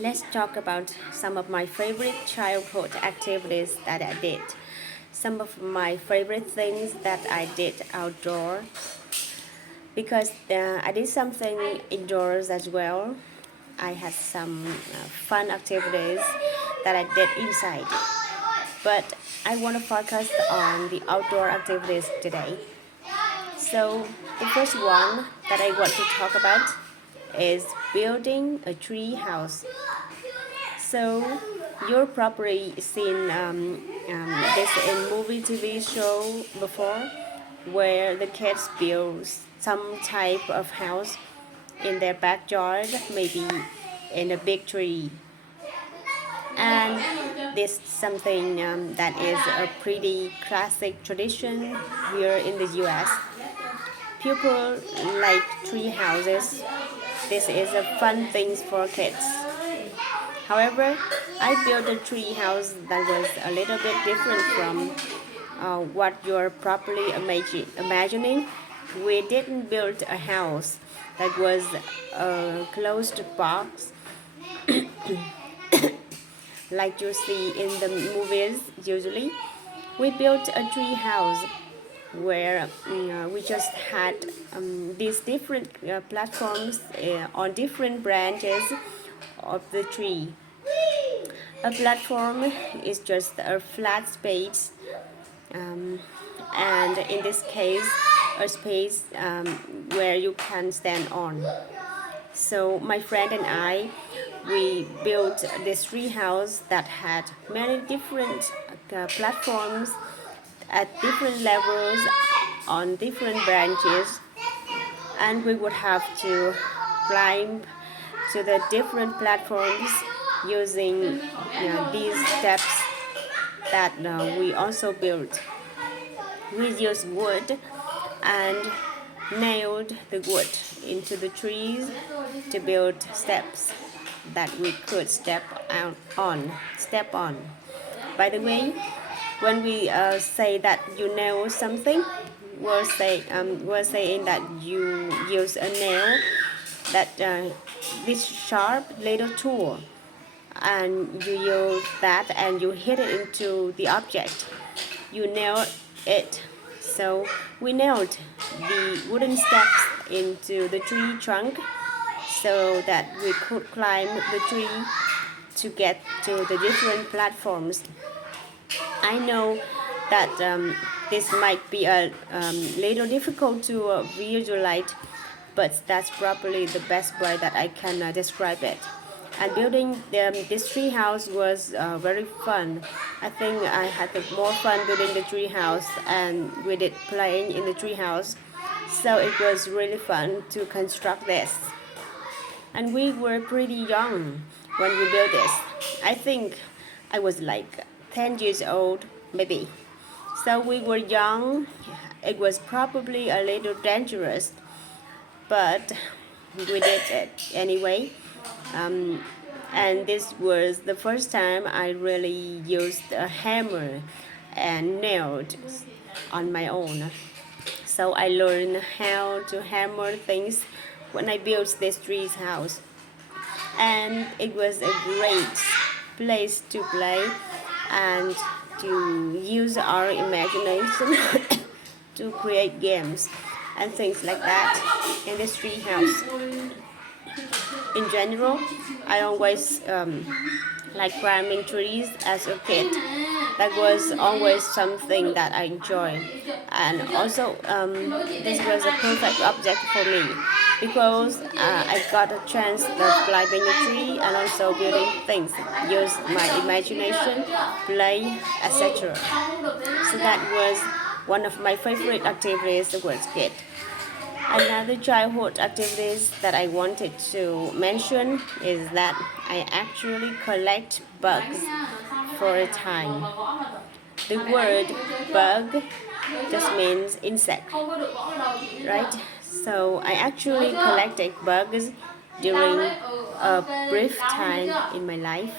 Let's talk about some of my favorite childhood activities that I did. Some of my favorite things that I did outdoor because I did something indoors as well. I had some fun activities that I did inside. But I want to focus on the outdoor activities today. So, the first one that I want to talk about is building a tree house. So you're probably seen this in movie TV show before, where the kids build some type of house in their backyard, maybe in a big tree. And this is something that is a pretty classic tradition here in the U.S. People like tree houses. This is a fun thing for kids. However, I built a tree house that was a little bit different from what you're probably imagining. We didn't build a house that was a closed box like you see in the movies usually. We built a tree house where we just had these different platforms on different branches of the tree. A platform is just a flat space, um, and in this case, a space where you can stand on. So my friend and I, we built this tree house that had many different platforms at different levels on different branches, and we would have to climb to the different platforms using these steps that we also built. We used wood and nailed the wood into the trees to build steps that we could step on. By the way, when we say that you nail something, we're saying that you use a nail, that this sharp little tool, and you use that and you hit it into the object. You nail it. So we nailed the wooden steps into the tree trunk so that we could climb the tree to get to the different platforms. I know that this might be a little difficult to visualize, but that's probably the best way that I can describe it. And building this tree house was very fun. I think I had more fun building the tree house and with it playing in the tree house. So it was really fun to construct this. And we were pretty young when we built this. I think I was like 10 years old, maybe. So we were young. It was probably a little dangerous, but we did it anyway. And this was the first time I really used a hammer and nailed on my own. So I learned how to hammer things when I built this tree's house. And it was a great place to play and to use our imagination to create games and things like that in this tree house. In general, I always like climbing trees as a kid. That was always something that I enjoyed. And also, this was a perfect object for me because I got a chance of climbing a tree and also building things, use my imagination, play, etc. So that was one of my favorite activities as a kid. Another childhood activities that I wanted to mention is that I actually collect bugs for a time. The word bug just means insect, right? So I actually collected bugs during a brief time in my life.